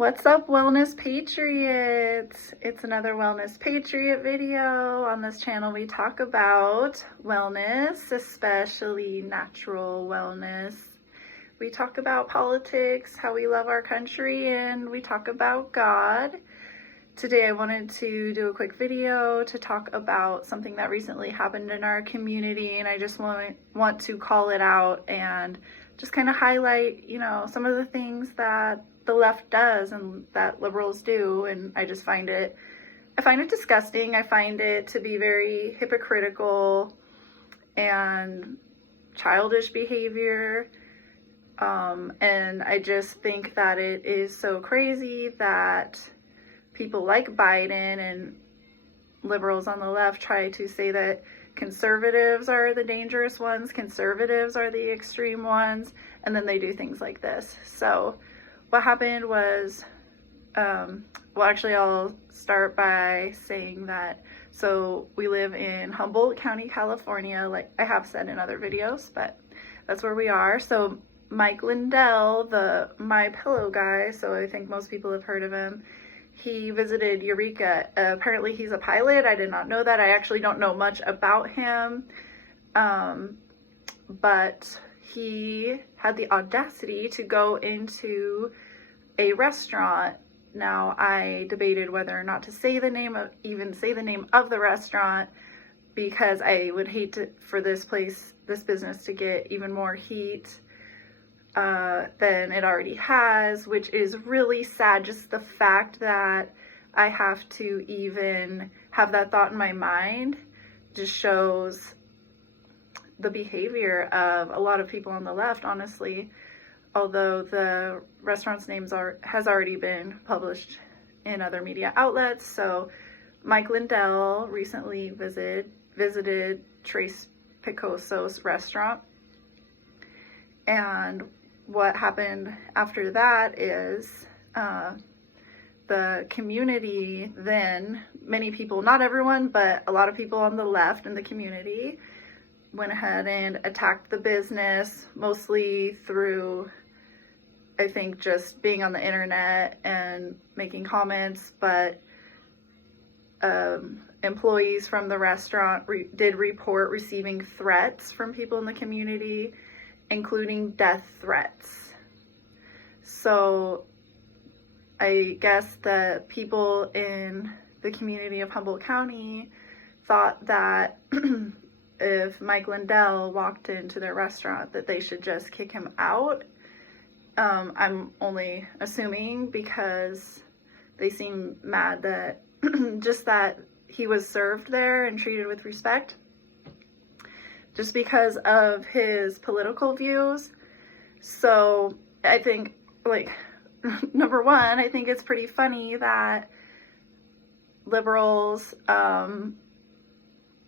What's up, Wellness Patriots? It's another Wellness Patriot video. On this channel, we talk about wellness, especially natural wellness. We talk about politics, how we love our country, and we talk about God. Today, I wanted to do a quick video to talk about something that recently happened in our community, and I just want to call it out and just kind of highlight, some of the things that the left does and that liberals do, and I find it disgusting. I find it to be very hypocritical and childish behavior, and I just think that it is so crazy that people like Biden and liberals on the left try to say that conservatives are the dangerous ones, conservatives are the extreme ones, and then they do things like this. So what happened was, actually I'll start by saying that, so we live in Humboldt County, California, like I have said in other videos, but that's where we are. So Mike Lindell, the My Pillow guy, so I think most people have heard of him, he visited Eureka. Apparently he's a pilot. I did not know that. I actually don't know much about him, but he had the audacity to go into a restaurant. Now, I debated whether or not to say the name of the restaurant, because I would hate for this business to get even more heat than it already has, which is really sad. Just the fact that I have to even have that thought in my mind just shows the behavior of a lot of people on the left, honestly. Although the restaurant's names has already been published in other media outlets. So Mike Lindell recently visited Trace Picoso's restaurant, and what happened after that is the community, then many people, not everyone, but a lot of people on the left in the community went ahead and attacked the business, mostly through, I think, just being on the internet and making comments, but employees from the restaurant did report receiving threats from people in the community, including death threats. So I guess the people in the community of Humboldt County thought that if Mike Lindell walked into their restaurant, that they should just kick him out. I'm only assuming, because they seem mad that just that he was served there and treated with respect, just because of his political views. So I think, number one, I think it's pretty funny that liberals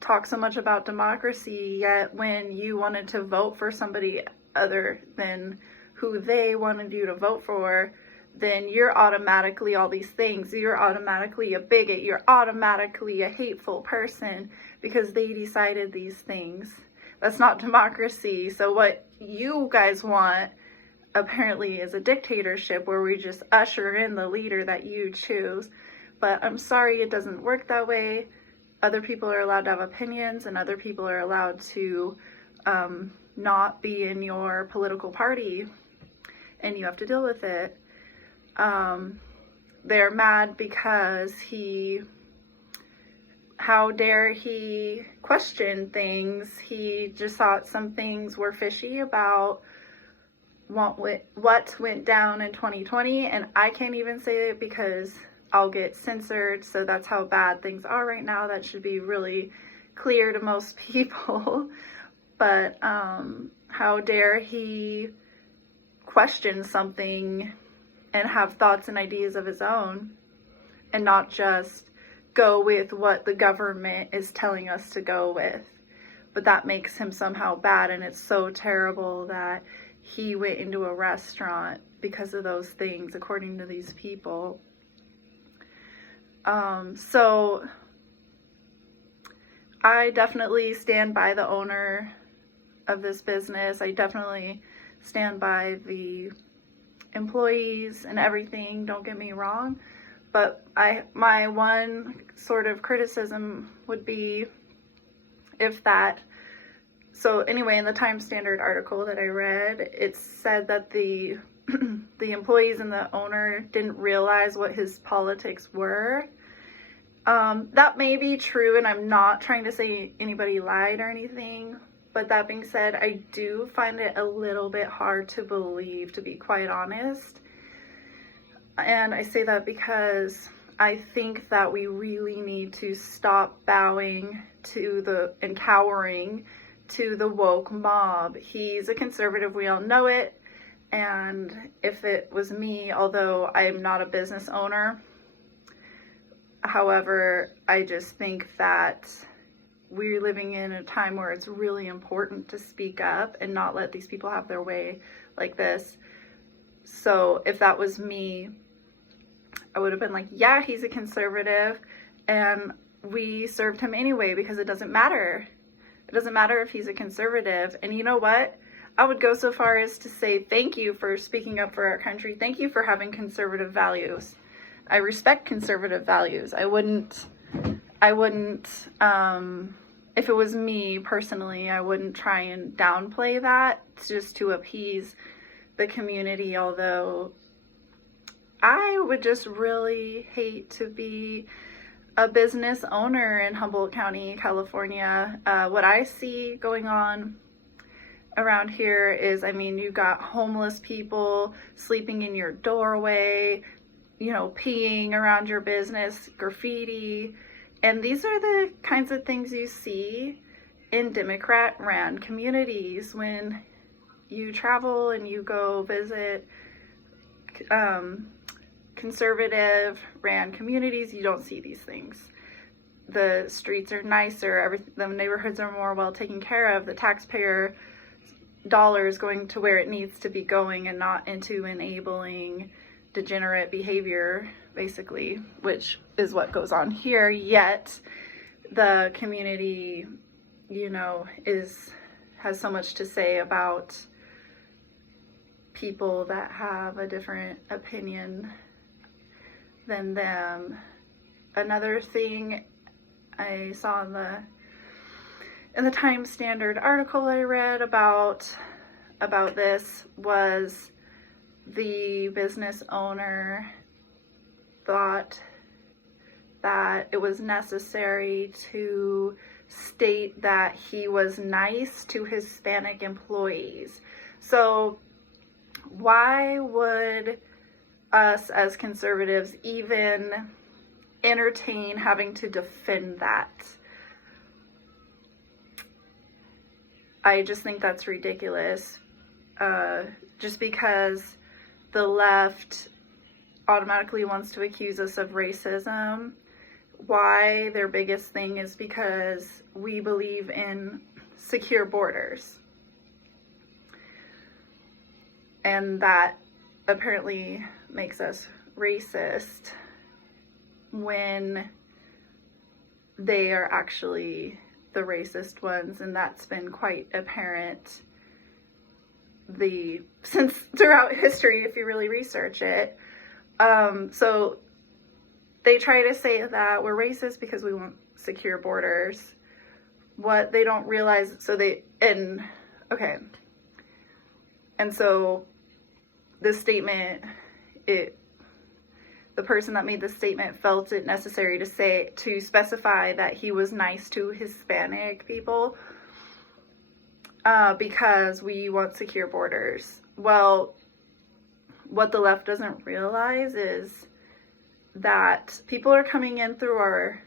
talk so much about democracy, yet when you wanted to vote for somebody other than who they wanted you to vote for, then you're automatically all these things. You're automatically a bigot. You're automatically a hateful person because they decided these things. That's not democracy. So what you guys want apparently is a dictatorship where we just usher in the leader that you choose. But I'm sorry, it doesn't work that way. Other people are allowed to have opinions, and other people are allowed to not be in your political party, and you have to deal with it. They're mad because how dare he question things. He just thought some things were fishy about what went down in 2020, and I can't even say it because I'll get censored. So that's how bad things are right now. That should be really clear to most people. But how dare he question something and have thoughts and ideas of his own, and not just go with what the government is telling us to go with. But that makes him somehow bad, and it's so terrible that he went into a restaurant because of those things, according to these people. So I definitely stand by the owner of this business. I definitely stand by the employees and everything, don't get me wrong, but my one sort of criticism would be if that, so anyway, in the Times Standard article that I read, it said that the the employees and the owner didn't realize what his politics were. That may be true, and I'm not trying to say anybody lied or anything, but that being said, I do find it a little bit hard to believe, to be quite honest. And I say that because I think that we really need to stop bowing to and cowering to the woke mob. He's a conservative, we all know it. And if it was me, although I am not a business owner, however, I just think that we're living in a time where it's really important to speak up and not let these people have their way like this. So if that was me, I would have been like, yeah, he's a conservative, and we served him anyway because it doesn't matter. It doesn't matter if he's a conservative. And you know what? I would go so far as to say thank you for speaking up for our country. Thank you for having conservative values. I respect conservative values. I wouldn't, if it was me personally, I wouldn't try and downplay that just to appease the community, although I would just really hate to be a business owner in Humboldt County, California. What I see going on around here is, I mean, you got homeless people sleeping in your doorway, you know, peeing around your business, graffiti. And these are the kinds of things you see in Democrat-ran communities. When you travel and you go visit conservative-ran communities, you don't see these things. The streets are nicer, the neighborhoods are more well taken care of, the taxpayer dollars going to where it needs to be going and not into enabling degenerate behavior, basically, which is what goes on here. Yet the community, you know, has so much to say about people that have a different opinion than them. Another thing I saw in the Times Standard article I read about this was the business owner thought that it was necessary to state that he was nice to Hispanic employees. So why would us as conservatives even entertain having to defend that? I just think that's ridiculous. Just because the left automatically wants to accuse us of racism, why their biggest thing is because we believe in secure borders. And that apparently makes us racist when they are actually the racist ones, and that's been quite apparent since throughout history if you really research it. So they try to say that we're racist because we want secure borders. What they don't realize, and so this statement, the person that made this statement felt it necessary to specify that he was nice to Hispanic people because we want secure borders. Well, what the left doesn't realize is that people are coming in through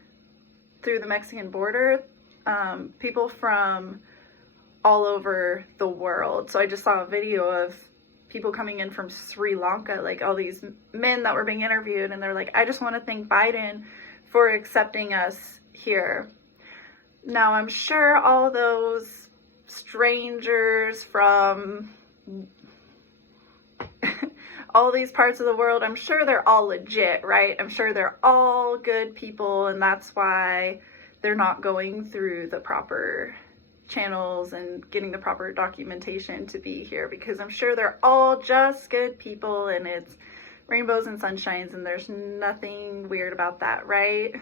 the Mexican border, people from all over the world. So I just saw a video of people coming in from Sri Lanka, like all these men that were being interviewed, and they're like, I just want to thank Biden for accepting us here. Now, I'm sure all those strangers from all these parts of the world, I'm sure they're all legit, right? I'm sure they're all good people, and that's why they're not going through the proper channels and getting the proper documentation to be here, because I'm sure they're all just good people and it's rainbows and sunshines and there's nothing weird about that, right?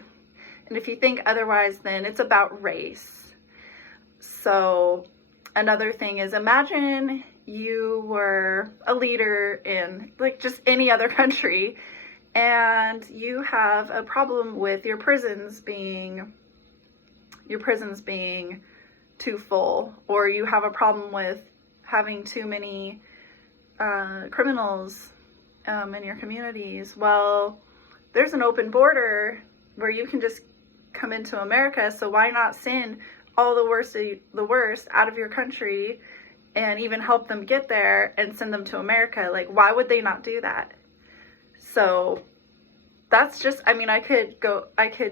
And if you think otherwise, then it's about race. So another thing is, imagine you were a leader in like just any other country and you have a problem with your prisons being too full, or you have a problem with having too many criminals in your communities. Well, there's an open border where you can just come into America, so why not send all the worst out of your country and even help them get there and send them to America? Like, why would they not do that? So that's just, I mean, I could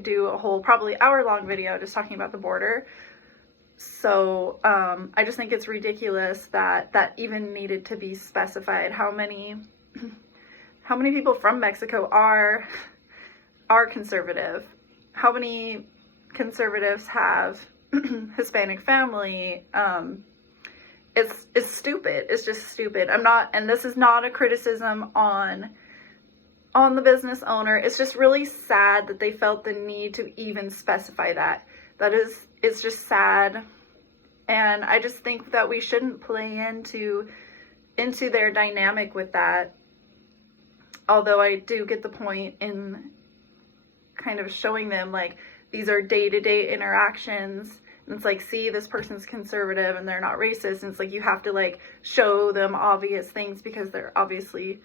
do a whole probably hour-long video just talking about the border. So I just think it's ridiculous that even needed to be specified. How many people from Mexico are conservative? How many conservatives have Hispanic family? It's stupid. It's just stupid. And this is not a criticism on the business owner. It's just really sad that they felt the need to even specify that. It's just sad. And I just think that we shouldn't play into their dynamic with that. Although I do get the point in kind of showing them, like, these are day-to-day interactions. And it's like, see, this person's conservative and they're not racist. And it's like, you have to like show them obvious things because they're obviously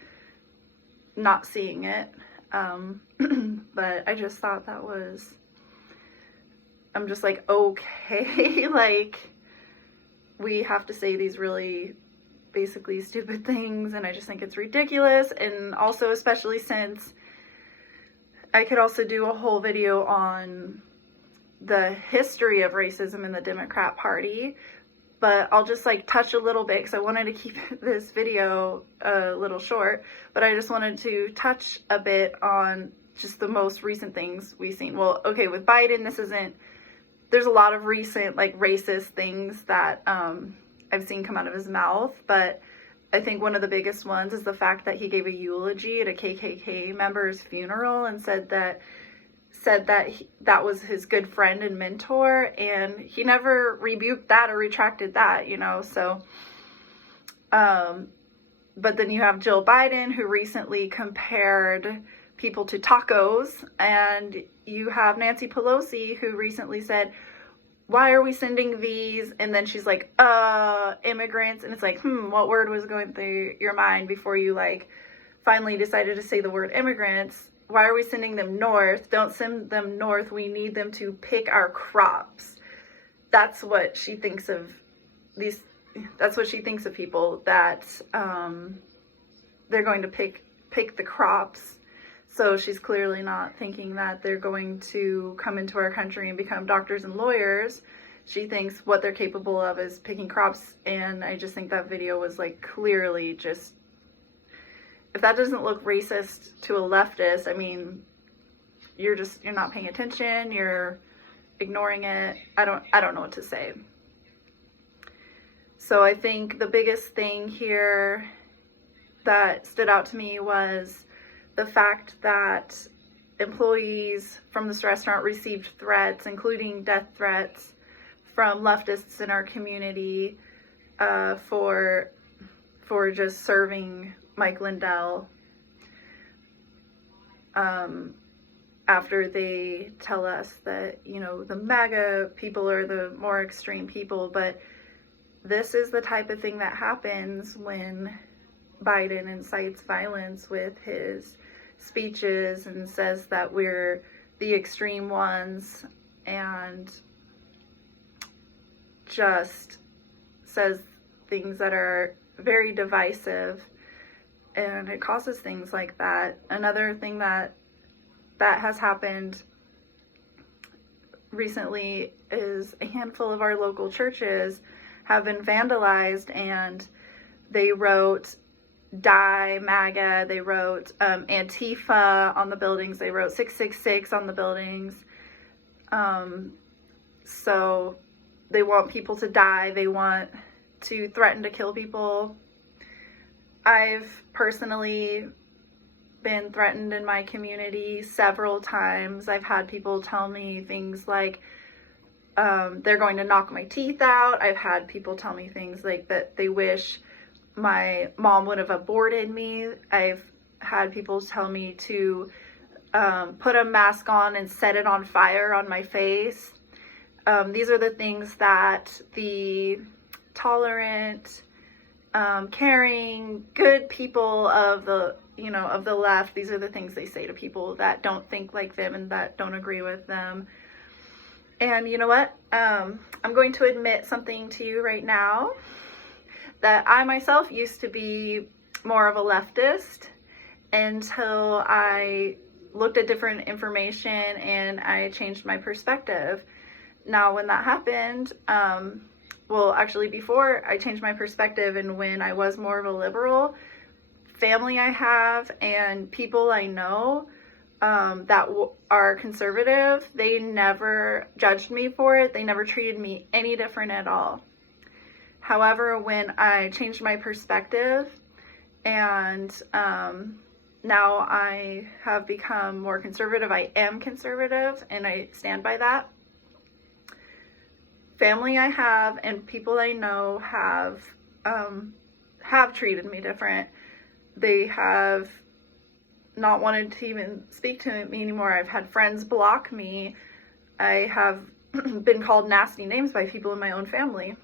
not seeing it. But I just thought that was, I'm just like, okay, like, we have to say these really basically stupid things, and I just think it's ridiculous. And also, especially since I could also do a whole video on the history of racism in the Democrat Party, but I'll just like touch a little bit because I wanted to keep this video a little short, but I just wanted to touch a bit on just the most recent things we've seen. Well, okay, with Biden, there's a lot of recent like racist things that I've seen come out of his mouth, but I think one of the biggest ones is the fact that he gave a eulogy at a KKK member's funeral and said that that was his good friend and mentor, and he never rebuked that or retracted that, you know. So but then you have Jill Biden, who recently compared people to tacos, and you have Nancy Pelosi, who recently said, why are we sending these? And then she's like, immigrants. And it's like, what word was going through your mind before you like finally decided to say the word immigrants? Why are we sending them north? Don't send them north. We need them to pick our crops. That's what she thinks of these. That's what she thinks of people, that they're going to pick the crops. So she's clearly not thinking that they're going to come into our country and become doctors and lawyers. She thinks what they're capable of is picking crops. And I just think that video was like clearly just, if that doesn't look racist to a leftist, I mean, you're not paying attention, you're ignoring it. I don't know what to say. So I think the biggest thing here that stood out to me was the fact that employees from this restaurant received threats, including death threats, from leftists in our community for just serving Mike Lindell, after they tell us that, you know, the MAGA people are the more extreme people. But this is the type of thing that happens when Biden incites violence with his speeches and says that we're the extreme ones, and just says things that are very divisive, and it causes things like that. Another thing that has happened recently is a handful of our local churches have been vandalized, and they wrote Die MAGA, they wrote Antifa on the buildings, they wrote 666 on the buildings. So they want people to die. They want to threaten to kill people. I've personally been threatened in my community several times. I've had people tell me things like they're going to knock my teeth out. I've had people tell me things like that they wish my mom would have aborted me. I've had people tell me to put a mask on and set it on fire on my face. These are the things that the tolerant, caring, good people of the, of the left, these are the things they say to people that don't think like them and that don't agree with them. And you know what? I'm going to admit something to you right now, that I myself used to be more of a leftist until I looked at different information and I changed my perspective. Now, when that happened, well, actually before I changed my perspective and when I was more of a liberal, family I have and people I know that are conservative, they never judged me for it. They never treated me any different at all. However, when I changed my perspective and now I have become more conservative, I am conservative and I stand by that. Family I have and people I know have treated me different. They have not wanted to even speak to me anymore. I've had friends block me. I have been called nasty names by people in my own family.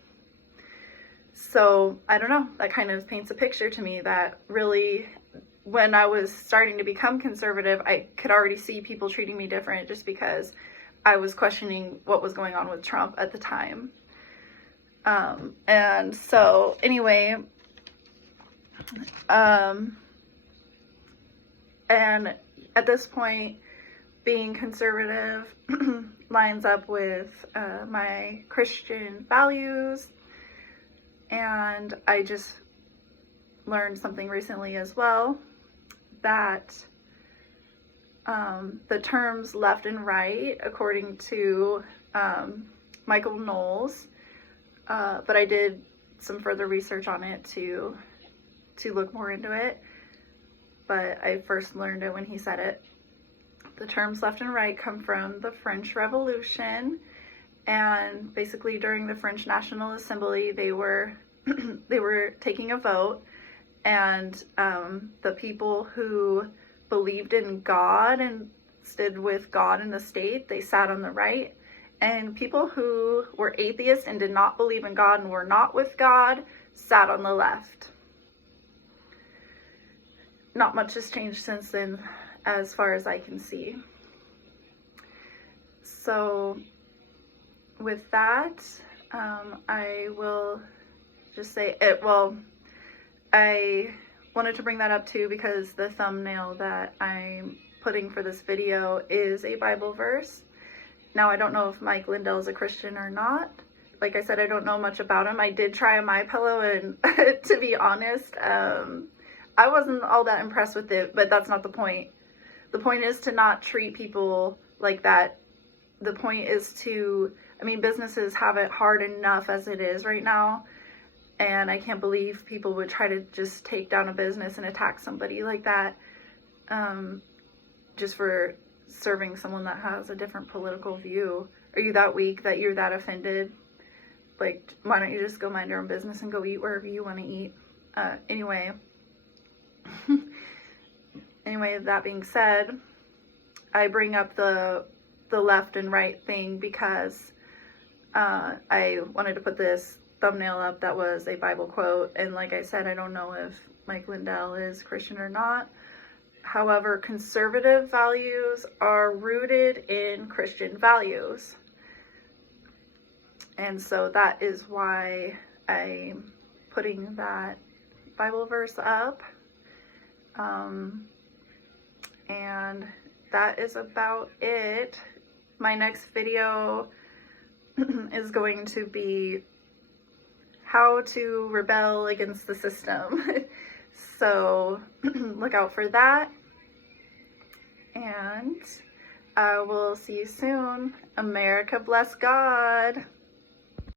So I don't know, that kind of paints a picture to me that really, when I was starting to become conservative, I could already see people treating me different just because I was questioning what was going on with Trump at the time. And so anyway, and at this point, being conservative lines up with my Christian values. And I just learned something recently as well, that the terms left and right, according to Michael Knowles, but I did some further research on it to look more into it, but I first learned it when he said it. The terms left and right come from the French Revolution, and basically during the French National Assembly, they were taking a vote, and the people who believed in God and stood with God in the state, they sat on the right, and people who were atheists and did not believe in God and were not with God sat on the left. Not much has changed since then, as far as I can see. So with that, I will just say it. Well, I wanted to bring that up too because the thumbnail that I'm putting for this video is a Bible verse. Now, I don't know if Mike Lindell is a Christian or not. Like I said, I don't know much about him. I did try a MyPillow, and to be honest, I wasn't all that impressed with it, but that's not the point. The point is to not treat people like that. The point is to, businesses have it hard enough as it is right now, and I can't believe people would try to just take down a business and attack somebody like that, just for serving someone that has a different political view. Are you that weak that you're that offended? Like, why don't you just go mind your own business and go eat wherever you want to eat? Anyway, that being said, I bring up the left and right thing because I wanted to put this thumbnail up that was a Bible quote, and like I said, I don't know if Mike Lindell is Christian or not. However, conservative values are rooted in Christian values. And so that is why I'm putting that Bible verse up. And that is about it. My next video is going to be how to rebel against the system. So look out for that. And I will see you soon. America bless God.